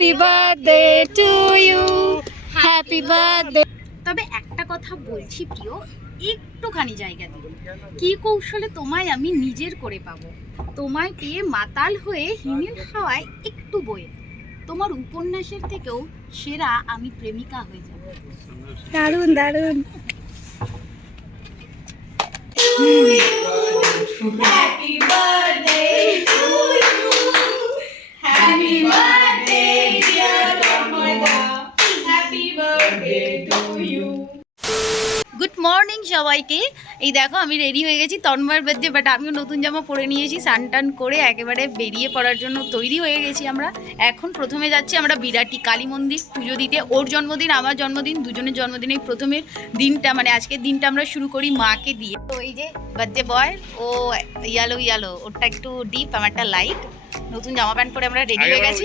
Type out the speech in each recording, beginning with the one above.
Happy birthday to you, happy birthday. তবে একটা কথা বলছি প্রিয়, একটুখানি জায়গা দিও, কি কৌশলে তোমায় আমি নিজের করে পাবো, তোমায় পেয়ে মাতাল হয়ে হিমেল খাওয়ায় একটু বয়ে, তোমার উপন্যাসের থেকেও সেরা আমি প্রেমিকা হয়ে যাব। দারুণ দারুণ। Happy birthday to you. Happy birthday dear Tanmoy. Happy birthday to you. Good morning সবাইকে। এই দেখো আমি রেডি হয়ে গেছি তন্ময়ের বার্থডে, বাট আমিও নতুন জামা পরে নিয়েছি, স্নান টান করে একেবারে বেরিয়ে পড়ার জন্য তৈরি হয়ে গেছি আমরা। এখন প্রথমে যাচ্ছি আমরা বিরাটি কালী মন্দির পুজো দিতে। ওর জন্মদিন আমার জন্মদিন, দুজনের জন্মদিনেই প্রথমের দিনটা মানে আজকের দিনটা আমরা শুরু করি মাকে দিয়ে। তো এই যে বার্থডে বয়, ও ইয়ালো ইয়ালো, ওটা একটু ডিপ, আমারটা লাইট। নতুন জামা প্যান্ট পরে আমরা রেডি হয়ে গেছি।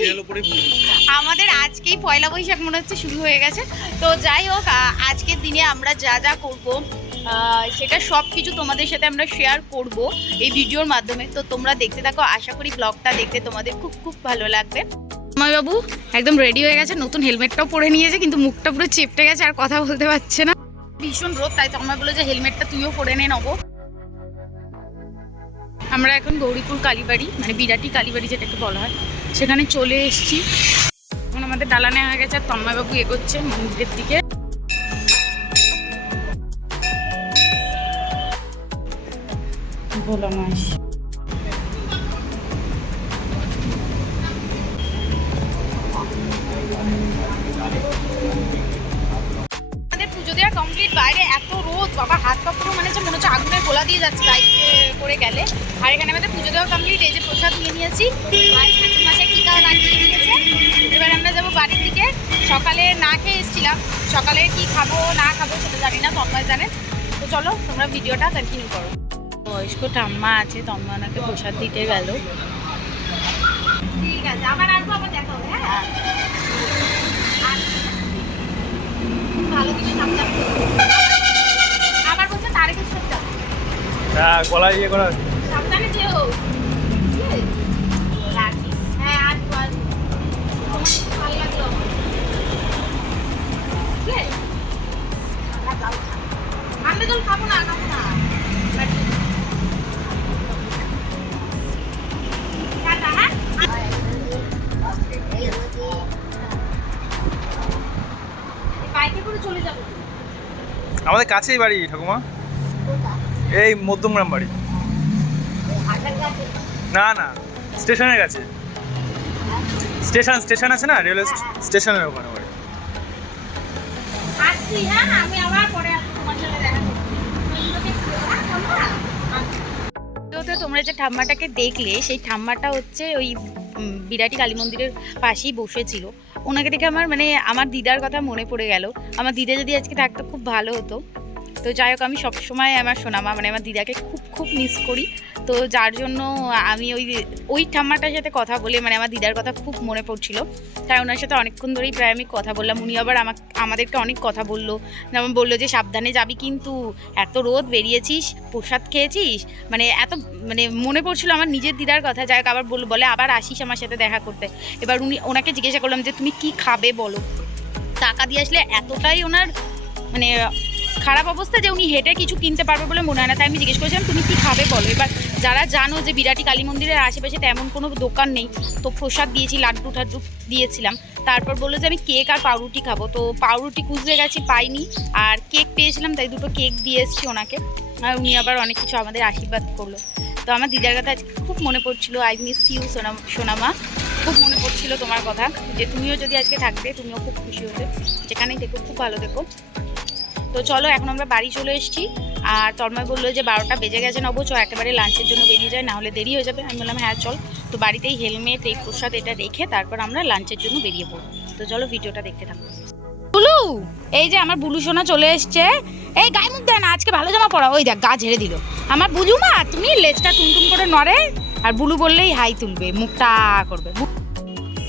আমাদের আজকেই পয়লা বৈশাখ মনে হচ্ছে শুরু হয়ে গেছে। তো যাই হোক, আজকের দিনে আমরা যা যা করবো সেটা সব কিছু তোমাদের সাথে আমরা শেয়ার করব এই ভিডিওর মাধ্যমে। তো তোমরা দেখতে থাকো, আশা করি ব্লগটা দেখতে তোমাদের খুব খুব ভালো লাগবে। বাবু একদম রেডি হয়ে গেছে, নতুন হেলমেটটাও পরে নিয়েছে, কিন্তু মুখটা পুরো চেপটে গেছে আর কথা বলতে পারছে না, ভীষণ রোদ। তাই তো আমার বললো যে হেলমেটটা তুইও পরে নে নব। আমরা এখন গৌরীপুর কালীবাড়ি মানে বিরাটি কালীবাড়ি যেটাকে বলা হয় সেখানে চলে এসেছি। এখন আমাদের ডালা নেওয়া হয়ে গেছে আর তন্ময়বাবু এগোচ্ছে মন্দিরের দিকে। ভোলা মাস পুজো দেওয়া কমপ্লিট, বাইরে এত রোদ বাবা, হাত পা পুরো মনে হচ্ছে আগুনের গোলা দিয়ে যাচ্ছে বাইকে করে গেলে। আর এখানে আমাদের পুজো দেওয়া কমপ্লিট, এই যে প্রসাদ নিয়ে নিয়েছি আর ঠাকুর মাসে টিকা লাগিয়ে নিয়েছে। এবার আমরা যাবো বাড়ির দিকে। সকালে না খেয়ে এসেছিলাম, সকালে কি খাবো না খাবো সেটা জানি না, তন্ময় জানে। তো চলো তোমরা ভিডিওটা কন্টিনিউ করো। বয়স্ক ঠাম্মা আছে, তন্ময় ওনাকে প্রসাদ দিতে গেল। ঠিক আছে, আবার আসবো, আবার দেখা হবে। হ্যাঁ ভালো কিছু সাবধান, আবার বলছে তারেকেশ্বর যাবো। হ্যাঁ গলা ইয়ে করা, সাবধানে যেও। রাখি, হ্যাঁ আসবো আসবো, ভালো লাগলো। ঠান্ডা জল খাবো না খাবো না। আমাদের কাছেই বাড়ি ঠাকুমা, এই মধ্যমগ্রাম বাড়ি। না না, স্টেশনের কাছে, স্টেশন আছে না, রেলওয়ে স্টেশনের ওখানে বাড়ি। তোমরা যে ঠাম্মাটাকে দেখলে সেই ঠাম্মাটা হচ্ছে ওই বিরাটি কালী মন্দিরের পাশেই বসেছিল। ওনাকে দেখে আমার দিদার কথা মনে পড়ে গেল। আমার দিদা যদি আজকে থাকতো খুব ভালো হতো। তো যাই হোক, আমি সবসময় আমার সোনামা আমার দিদাকে খুব খুব মিস করি। তো যার জন্য আমি ওই ঠাম্মাটার সাথে কথা বলে আমার দিদার কথা খুব মনে পড়ছিল। তাই ওনার সাথে অনেকক্ষণ ধরেই প্রায় আমি কথা বললাম। উনি আবার আমাদেরকে অনেক কথা বললো, যেমন বললো যে সাবধানে যাবি, কিন্তু এত রোদ বেরিয়েছিস, প্রসাদ খেয়েছিস, এত মনে পড়ছিল আমার নিজের দিদার কথা। যাই হোক, আবার বলে আবার আসিস আমার সাথে দেখা করতে। এবার ওনাকে জিজ্ঞাসা করলাম যে তুমি কি খাবে বলো। টাকা দিয়ে আসলে এতটাই ওনার খারাপ অবস্থা যে উনি হেঁটে কিছু কিনতে পারবে বলে মনে হয় না। তাই আমি জিজ্ঞেস করেছিলাম তুমি কি খাবে বলো। এবার যারা জানো যে বিরাটি কালী মন্দিরের আশেপাশে তেমন কোনো দোকান নেই, তো প্রসাদ দিয়েছি, লাড্ডু টাড্ডু দিয়েছিলাম। তারপর বললো যে আমি কেক আর পাউরুটি খাবো। তো পাউরুটি খুঁজতে গেছি, পাইনি, আর কেক পেয়েছিলাম, তাই দুটো কেক দিয়ে এসেছি ওনাকে। আর উনি আবার অনেক কিছু আমাদের আশীর্বাদ করলো। তো আমার দিদার কথা আজকে খুব মনে পড়ছিলো। আই মিস ইউ সোনামা, খুব মনে পড়ছিল তোমার কথা, যে তুমিও যদি আজকে থাকতে তুমিও খুব খুশি হতে। যেখানেই দেখো খুব ভালো দেখো। তো চলো এখন আমরা বাড়ি চলে এসেছি। আর তন্ময় বললো যে 12টা বেজে গেছে, নবো চ একেবারে লাঞ্চের জন্য বেরিয়ে যায়, নাহলে দেরি হয়ে যাবে। আমি বললাম হ্যাঁ চল। তো বাড়িতেই হেলমেট, এই প্রসাদ এটা রেখে তারপর আমরা লাঞ্চের জন্য বেরিয়ে পড়বো। তো চলো ভিডিওটা দেখতে থাকো। বুলু, এই যে আমার বুলু সোনা চলে এসছে। এই গায়ে মুখ দেয় না, আজকে ভালো জামা পরা। ওই দেখ গা ঝেড়ে দিল আমার বুলু মা। তুমি লেজটা টুনটুন করে নড়ে, আর বুলু বললেই হাই তুলবে, মুখটা করবে।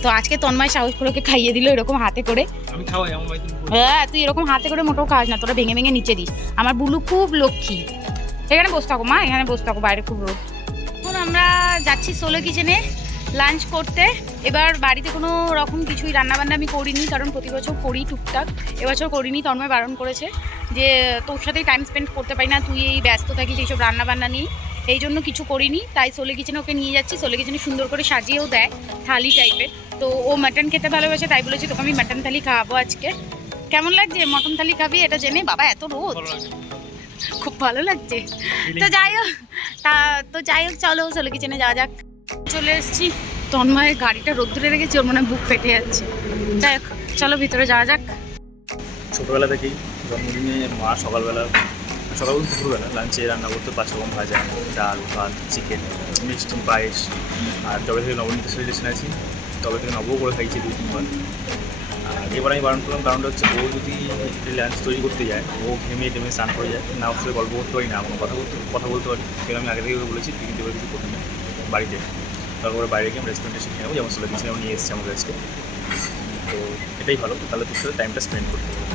তো আজকে তন্ময় সাহস করে ওকে খাইয়ে দিল এরকম হাতে করে। আমি খাওয়াই আমার ভাই, হ্যাঁ তুই এরকম হাতে করে মোটেও খাস না, তোরা ভেঙে ভেঙে নিচে দিস। আমার বুলু খুব লক্ষ্মী। এখানে বসে থাকো মা, এখানে বসে থাকো, বাইরে খুব রোদ। এখন আমরা যাচ্ছি সোলো কিচেনে। লাঞ্চ করতে। এবার বাড়িতে কোনো রকম কিছুই রান্নাবান্না আমি করিনি, কারণ প্রতি বছর করি টুকটাক, এবছর করিনি। তন্ময় বারণ করেছে যে তোর সাথেই টাইম স্পেন্ড করতে পারি না, তুই এই ব্যস্ত থাকিস এইসব রান্নাবান্না নিয়ে, এই জন্য কিছু করিনি। তাই সোলে কিচেনে ওকে নিয়ে যাচ্ছি। সোলে কিচেনে সুন্দর করে সাজিয়েও দেয় থালি টাইপের। তো ও মাটন খেতে ভালোবাসে, তাই বলেছি তোকে আমি মাটন থালি খাওয়াবো আজকে। কেমন লাগছে মটন থালি খাবি এটা জেনে? বাবা এত রোদ, খুব ভালো লাগছে। তো যাই হোক চলো সোলে কিচেনে যাওয়া যাক। চলে এসেছি, তন্ময়ের গাড়িটা রোদ্দুরে রেখেছি, ওর মনে বুক ফেটে যাচ্ছে। যাই হোক চলো ভিতরে যাওয়া যাক। ছোটোবেলা থেকেই জন্মদিনে মা সকালবেলা দুপুরবেলা লাঞ্চে রান্না করতে 5 রকম ভাজা, ডাল, ভাত, চিকেন, মিষ্টি, পায়েস। আর তবে থেকে নবনীতের সেলিব্রেশন আছি, তবে থেকে নবও করে খাইছি 2-3 বার। আর এবার আমি বারণ করলাম, কারণটা হচ্ছে ও যদি লাঞ্চ তৈরি করতে যায়, ও ঘেমে স্নান করে যায়, না ওর সাথে গল্প করতে পারি না, কোনো কথা বলতে পারি। সেটা আমি আগে থেকে বলেছি তুই কিন্তু এবার কিছু করবি না বাড়িতে, তারপরে বাইরে গিয়ে রেস্টুরেন্টে শিখে নেবো, যেমন সোলে কিচেনে নিয়ে এসেছি আমাদের আজকে। তো এটাই ভালো, তাহলে তোর সাথে টাইমটা স্পেন্ড করতে হবে,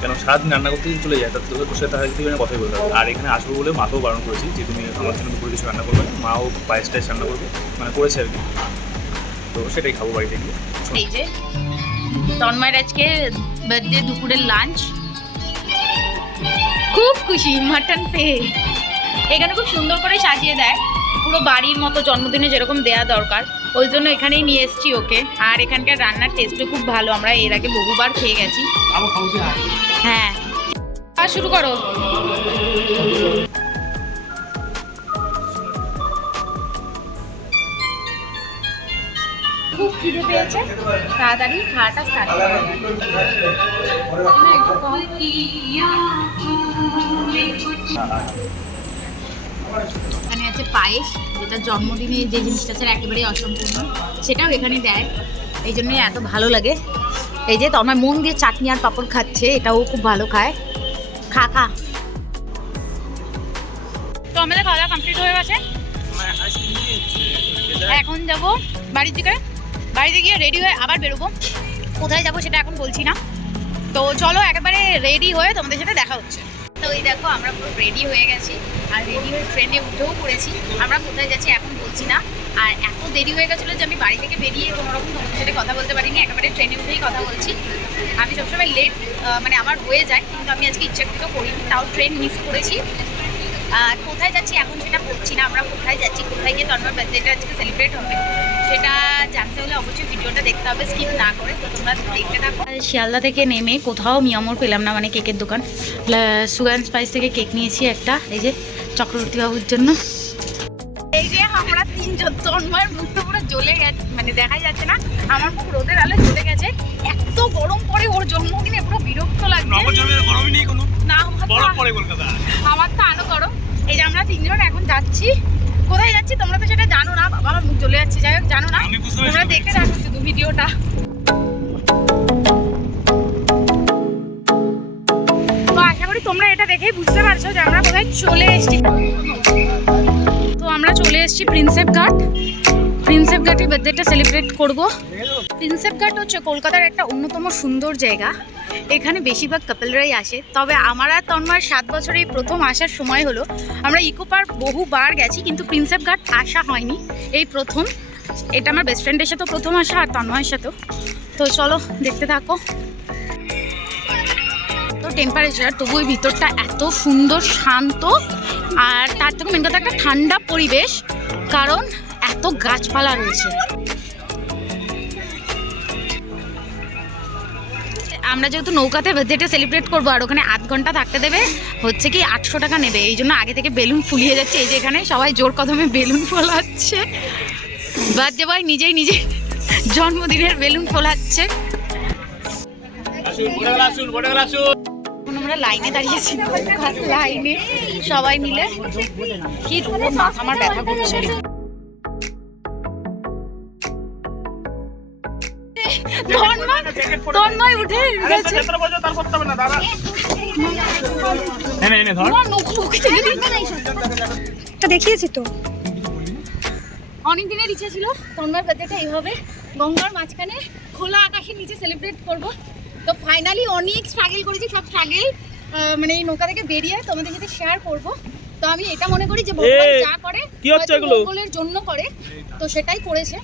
কেন সারাদিন রান্না করতে চলে যায়, তার তোর সাথে তাহলে তুই কথাই বলতে হবে। আর এখানে আসবো বলে মাকেও বারণ করেছি যে তুমি আমার জন্য দুপুরে কিছু রান্না করবে, মাও পায়েস টায়েস রান্না করবে, মানে করেছে আর কি। তো সেটাই খাবো বাড়িতে গিয়ে। এই যে তন্ময়ের আজকে বার্থডে দুপুরের লাঞ্চ, খুব খুশি মাটন পেয়ে। এখানে খুব সুন্দর করে সাজিয়ে দেয়, পুরো বাড়ির মতো জন্মদিনে যেরকম দেয়া দরকার, ওই জন্য এখানেই নিয়ে এসেছি ওকে। আর এখানকার রান্নার টেস্টও খুব ভালো, আমরা এর আগে বহুবার খেয়ে গেছি। হ্যাঁ শুরু করো। খুব খিদে পেয়েছে, তাড়াতাড়ি খাওয়াটা স্টার্ট করো। এখানে আছে পায়েস, যেটা জন্মদিনে যে জিনিসটা আছে একেবারেই অসম্পূর্ণ, সেটাও এখানে দেয়, এই জন্যই এত ভালো লাগে। এই যে তোমার মন দিয়ে চাটনি আর পাঁপড় খাচ্ছে, এটাও খুব ভালো খায়। খা। তো আমাদের খাওয়া দাওয়া কমপ্লিট হয়ে গেছে, এখন যাবো বাড়িতে গিয়ে রেডি হয়ে আবার বেরোবো। কোথায় যাবো সেটা এখন বলছি না, তো চলো একেবারে রেডি হয়ে তোমাদের সাথে দেখা হচ্ছে। তো এই দেখো আমরা পুরো রেডি হয়ে গেছি, আর রেডি হয়ে ট্রেনে উঠেও পড়েছি। আমরা কোথায় যাচ্ছি এখন বলছি না, আর এত দেরি হয়ে গেছিলো যে আমি বাড়ি থেকে বেরিয়ে কোনোরকম তোমাদের সাথে কথা বলতে পারিনি, একেবারে ট্রেনে উঠেই কথা বলছি। আমি সবসময় লেট মানে আমার হয়ে যায়, কিন্তু আমি আজকে ইচ্ছাকৃত করিনি, তাও ট্রেন মিস করেছি। কোথায় যাচ্ছি এখন সেটা বলছি না, আমরা কোথায় যাচ্ছি, কোথায় গিয়ে তন্ময়ের বার্থডেটা আজকে সেলিব্রেট হবে সেটা জানতে হলে অবশ্যই ভিডিওটা দেখতে হবে স্কিপ না করে। তো তোমরা দেখতে থাকো। শিয়ালদা থেকে নেমে কোথাও মিয়ামোর পেলাম না, মানে কেকের দোকান। সুগার অ্যান্ড স্পাইস থেকে কেক নিয়েছি একটা, এই যে চক্রবর্তী বাবুর জন্য। এই যে আমরা 3 জন, তন্ময়ের মুখটা পুরো জ্বলে গেছে, মানে দেখাই যাচ্ছে না, আমার মুখ রোদের আলো জ্বলে গেছে, এত গরম পড়ে ওর জন্মদিনে, পুরো বিরক্ত লাগছে। আমার জন্মদিনে গরমই নেই কোনো, না বরফ পড়ে কলকাতা, আমার তো আরো গরম। এই যে আমরা 3 জন এখন যাচ্ছি, কোথায় যাচ্ছি তোমরা তো সেটা জানো না, বাবা আমার মুখ জ্বলে যাচ্ছে, যাই হোক জানো না, তোমরা দেখতে থাকো শুধু ভিডিওটা। তো আশা করি তোমরা এটা দেখেই বুঝতে পারছো যে আমরা কোথায় চলে এসেছি। তো আমরা চলে এসেছি প্রিন্সেপ ঘাটে বার্থডেটা সেলিব্রেট করবো। প্রিন্সেপ ঘাট হচ্ছে কলকাতার একটা অন্যতম সুন্দর জায়গা, এখানে বেশিরভাগ কাপলরাই আসে। তবে আমার আর তন্ময়ের 7 বছরে এই প্রথম আসার সময় হলো। আমরা ইকো পার্ক বহুবার গেছি, কিন্তু প্রিন্সেপ ঘাট আসা হয়নি, এই প্রথম। এটা আমার বেস্ট ফ্রেন্ডের সাথেও প্রথম আসা, আর তন্ময়ের সাথেও। তো চলো দেখতে থাকো। তো টেম্পারেচার তবুই ভিতরটা এত সুন্দর শান্ত, আর তার থেকে মেন কথা একটা ঠান্ডা পরিবেশ, কারণ এত গাছপালা রয়েছে। আমরা যেহেতু নৌকাতে বার্থডেটা সেলিব্রেট করবো, আর ওখানে 8 ঘন্টা থাকতে দেবে, হচ্ছে কি 800 টাকা নেবে, এই জন্য আগে থেকে বেলুন ফুলিয়ে যাচ্ছে। এই যে এখানে সবাই জোর কদমে বেলুন ফোলাচ্ছে, বার্থডে বয় নিজেই জন্মদিনের বেলুন ফোলাচ্ছে। এখন আমরা লাইনে দাঁড়িয়েছি, লাইনে সবাই মিলে, কি রোদ, মাথা আমার ব্যথা করছে। তন্ময় উঠে গেছে, দেখিয়েছি তো। অনেকদিনের ইচ্ছা ছিল তন্ময়ের বার্থডেটা এইভাবে গঙ্গার মাঝখানে খোলা আকাশের নিচে সেলিব্রেট করব। তো ফাইনালি অনেক স্ট্রাগল করেছি, সব স্ট্রাগল মানে এই নৌকা থেকে বেরিয়ে তোমাদের সাথে শেয়ার করব। তো আমি এটা মনে করি যে ভগবান যা করে মঙ্গলের জন্য করে, তো সেটাই করেছে।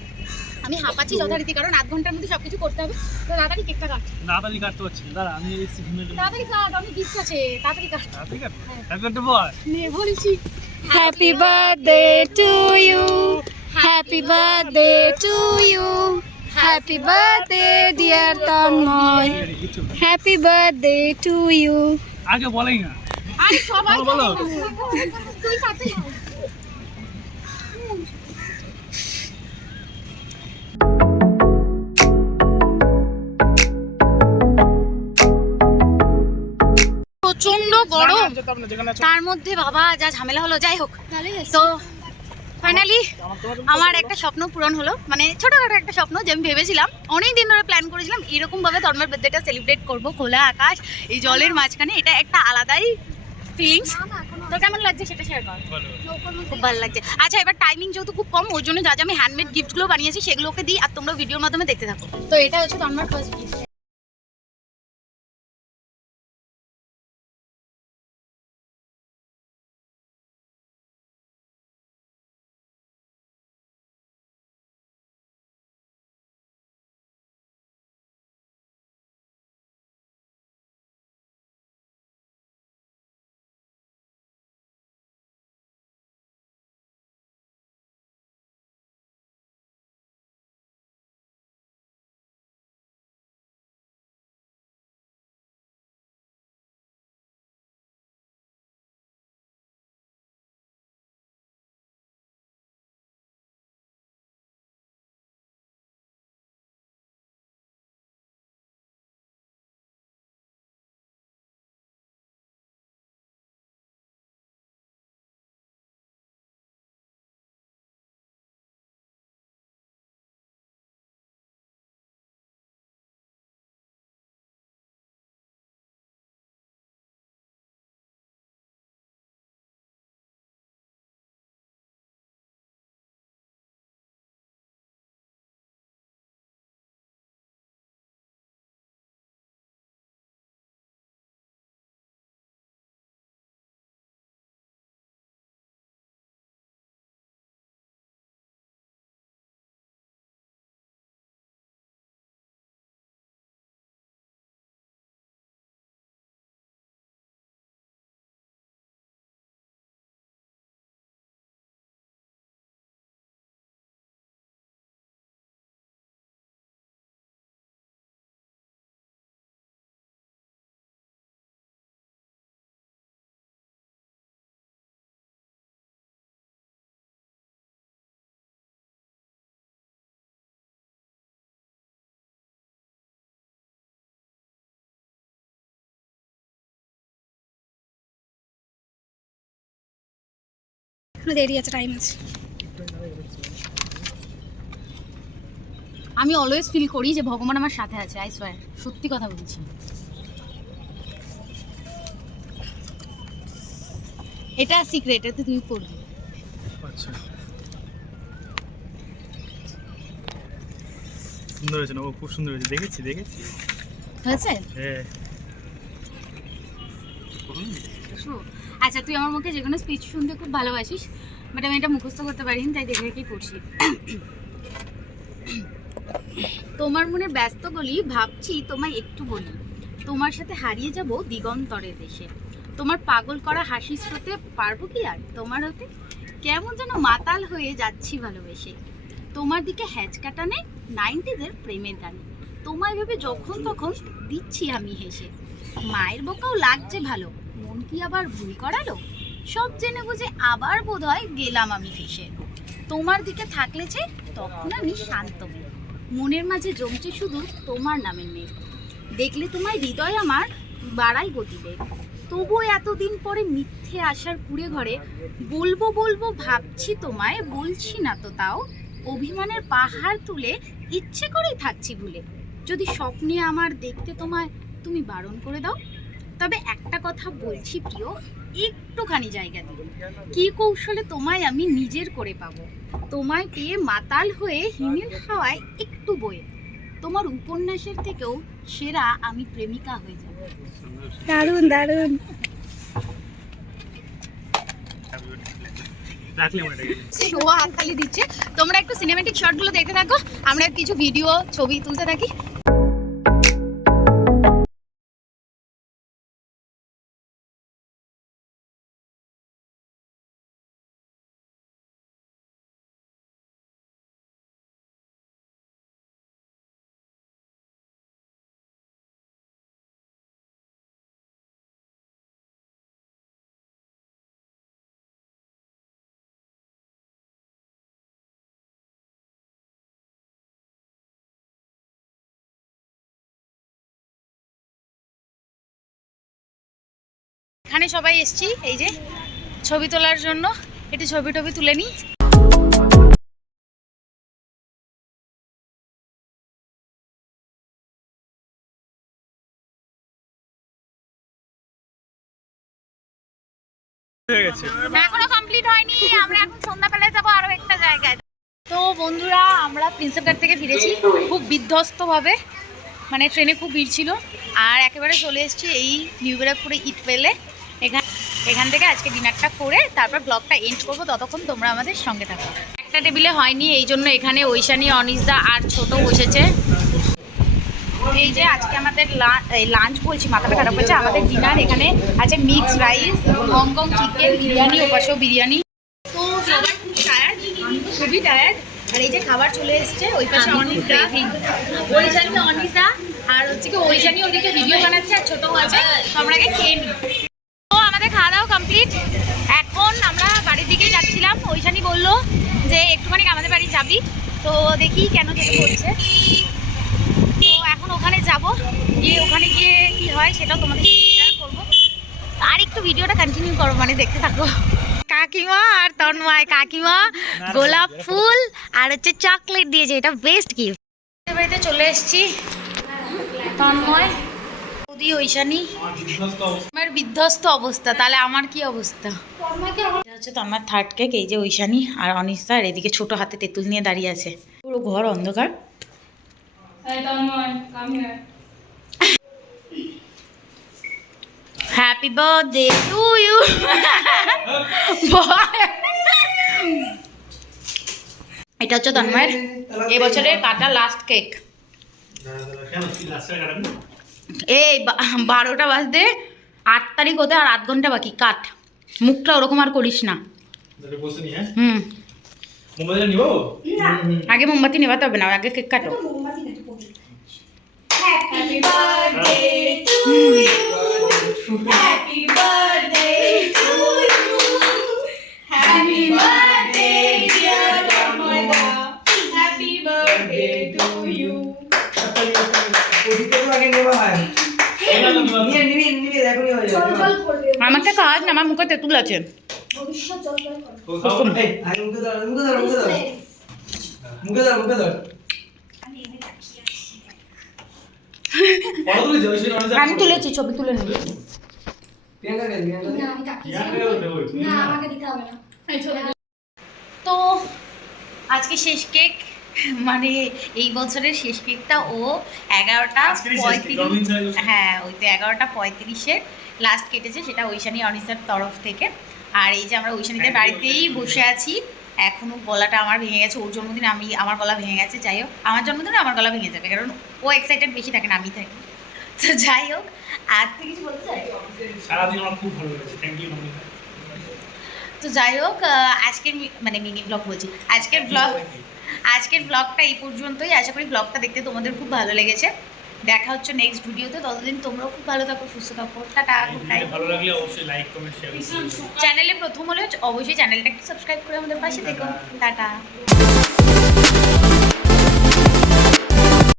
আমি হাঁপাচ্ছি যথারীতি, কারণ 8 ঘন্টার মধ্যে সবকিছু করতে হবে। তো তাড়াতাড়ি কেকটা কাট। তাড়াতাড়ি কাটতে পারছি না, দাঁড়া আমি এই সিগন্যাল তাড়াতাড়ি কাট, অনেক গিফট আছে, তাড়াতাড়ি কাট। তাড়াতাড়ি কাট, তাড়াতাড়ি বল। নে বলছি, happy birthday to you, happy birthday to you, happy birthday dear Tanmoy, happy birthday to you. আগে বলেই না, আরে সবাই বলো। তুই তাড়াতাড়ি প্রচন্ড গরম, তার মধ্যে বাবা যা ঝামেলা হলো। যাই হোক, তো ফাইনালি আমার একটা স্বপ্ন পূরণ হলো, মানে ছোটখাটো একটা স্বপ্ন যে আমি ভেবেছিলাম, অনেক দিন ধরে প্ল্যান করেছিলাম এরকম ভাবে তন্ময়ের বার্থডেটা সেলিব্রেট করবো, খোলা আকাশ, এই জলের মাঝখানে। এটা একটা আলাদাই ফিলিংস। তো কেমন লাগছে সেটা শেয়ার কর। খুব ভালো লাগছে। আচ্ছা, এবার টাইমিং যেহেতু খুব কম, ওর জন্য যা যা আমি হ্যান্ডমেড গিফটগুলো বানিয়েছি সেগুলোকে দিই, আর তোমরা ভিডিওর মাধ্যমে দেখতে থাকো। তো এটা হচ্ছে তন্ময়ের ফার্স্ট গিফট। দেরি আছে, টাইম আছে। আমি অলওয়েজ ফিল করি যে ভগবান আমার সাথে আছে, আই সোয়ার, সত্যি কথা বলছি। এটা সিক্রেট, এটা তুমি পড়বে। আচ্ছা, সুন্দর হয়েছে না? ও খুব সুন্দর হয়েছে, দেখেছি দেখেছি। হয়েছে? হ্যাঁ। আচ্ছা, তুই আমার মুখে যে কোনো স্পিচ শুনতে খুব ভালোবাসিস, বাট আমি এটা মুখস্থ করতে পারিনি, তাই দেখে দেখেই পড়ছি। তোমার মনে ব্যস্ত গলি, ভাবছি তোমায় একটু বলি, তোমার সাথে হারিয়ে যাব দিগন্তরের দেশে, তোমার পাগল করা হাসি স্রোতে পারবো কি আর তোমার হতে, কেমন যেন মাতাল হয়ে যাচ্ছি ভালোবেসে, তোমার দিকে হ্যাচকাটা নেই 90s প্রেমের গানে, তোমায় ভেবে যখন তখন দিচ্ছি আমি হেসে, মায়ের বোকাও লাগছে ভালো, মন কি আবার ভুল করালো, সব জেনে বুঝে আবার বোধহয় গেলাম আমি ফেসে, তোমার দিকে থাকলে যে তখন আমি শান্ত হই, মনের মাঝে জমছে শুধু তোমার নামের মেঘ, দেখলে তোমায় হৃদয় আমার বাড়াই গতিবেগ, তবুও এতদিন পরে মিথ্যে আসার কুড়ে ঘরে বলবো বলবো ভাবছি তোমায়, বলছি না তো তাও, অভিমানের পাহাড় তুলে ইচ্ছে করেই থাকছি ভুলে, যদি স্বপ্নে আমার দেখতে তোমায় তুমি বারণ করে দাও, তবে একটা কথা বলছি প্রিয়, একটুখানি জায়গা দিও, কি কৌশলে তোমায় আমি নিজের করে পাবো, তোমায় পেয়ে মাতাল হয়ে হিমেল হাওয়ায় একটু বয়ে, তোমার উপন্যাসের থেকেও সেরা আমি প্রেমিকা হয়ে যাব। দারুণ দারুণ। রাখলাম এটাকে। ও হাততালি দিচ্ছে। তোমরা একটু সিনেমেটিক শটগুলো দেখতে থাকো, আমরা কিছু ভিডিও ছবি তুলতে থাকি। এখানে সবাই এসছি এই যে ছবি তোলার জন্য, একটু ছবি টবি তুলে নিই। হয়ে গেছে। এখনো কমপ্লিট হয়নি, আমরা এখন সন্ধ্যাবেলায় যাবো আরো একটা জায়গায়। তো বন্ধুরা আমরা প্রিন্সেপ ঘাট থেকে ফিরেছি খুব বিধ্বস্তভাবে, মানে ট্রেনে খুব ভিড় ছিল, আর একেবারে চলে এসেছি এই নিউ ব্যারাকপুরে ইট পেলে। এখান থেকে আজকে ডিনারটা করে তারপর ব্লগটা এন্ড করবো, ততক্ষণ তোমরা আমাদের সঙ্গে থাকো। একটা টেবিলে হয়নি, এই জন্য এখানে ঐশানী, অনিশদা আর ছোট বসেছে। এই যে আজকে আমাদের লাঞ্চ বলছি, মাথাটা খারাপ হয়েছে, আমাদের ডিনার এখানে আছে mix rice, Hong Kong chicken, biryani, ওপাশেও বিরিয়ানি। তো সবাই খুব টায়ার্ড, খুবই টায়ার্ড। আর এই যে খাবার চলে এসছে, ওই পাশে অনেক ক্রেভিং, ঐশানী, অনিশা আর হচ্ছে কি ঐশানী ওদিকে ভিডিও বানাচ্ছে আর ছোট আছে, তো আমরা আগে খেয়ে নিই। তো আমাদের খাওয়া দাওয়া কমপ্লিট, এখন আমরা বাড়ির দিকেই যাচ্ছিলাম। ঐশানী বললো যে একটুখানি আমাদের বাড়ি যাবি, তো দেখি কেন যেতে বলছে। তো এখন ওখানে যাব, গিয়ে ওখানে গিয়ে কি হয় সেটাও তোমাদের শেয়ার করবো। আর একটু ভিডিওটা কন্টিনিউ করো, মানে দেখতে থাকো। কাকিমা আর তন্ময়, কাকিমা গোলাপ ফুল আর হচ্ছে চকলেট দিয়েছে, এটা বেস্ট গিফট। বাড়িতে চলে এসেছি, তন্ময়, বৌদি, ঐশানী, আমার বিধ্বস্ত অবস্থা, তাহলে আমার কি অবস্থা। এটা হচ্ছে তন্ময় থার্ড কেক, এই যে ঐশানী আর অনিশা, আর এদিকে ছোট হাতে তেঁতুল নিয়ে দাঁড়িয়ে আছে, পুরো ঘর অন্ধকার। Happy birthday to you. এটা হচ্ছে তন্ময়ের এবছরের কাটা লাস্ট কেক। এই 12টা বাজতে 8 তারিখ হতে আর 8 ঘন্টা বাকি, কাট মুখটা ওরকম আর করিস না। হুম, আগে মোমবাতি নেভাতে হবে না, আগে কেক কাটো। Happy birthday to you. Happy birthday to you. Happy birthday dear Tanmoy. Happy birthday to you. আমাকে কাজ না, আমার মুখে তেঁতুল আছে। আমি তুলেছি, ছবি তুলে নিই। তো আজকে শেষ কেক, মানে এই বছরের শেষ কেকটা ও 11:35, হ্যাঁ ওই তো 11:35-এ লাস্ট কেটেছে, সেটা ঐশানী অনিশার তরফ থেকে। আর এই যে আমরা ঐশানীদের বাড়িতেই বসে আছি, এখনো গলাটা আমার ভেঙে গেছে, ওর জন্মদিনে আমার গলা ভেঙে গেছে। যাই হোক, আমার জন্মদিনে আমার গলা ভেঙে যাবে, কারণ ও এক্সাইটেড বেশি থাকে না, আমি থাকি। তো যাই হোক, আর তুই কিছু বলতে চাই? সারাদিন আমার খুব ভালো লেগেছে, থ্যাংক ইউ। তো যাই হোক, আজকের মানে মিনি ব্লগ বলছি, আজকের ব্লগটা এই পর্যন্তই। আশা করি ব্লগটা দেখতে তোমাদের খুব ভালো লেগেছে। দেখা হচ্ছে নেক্সট ভিডিওতে, ততদিন তোমরাও খুব ভালো থাকো, সুস্থ থাকো, টাটা। ভালো লাগলে অবশ্যই লাইক কমেন্ট শেয়ার করুন। চ্যানেলে প্রথম হলে অবশ্যই চ্যানেলটা একটু সাবস্ক্রাইব করে আমাদের পাশে দেখো। টাটা।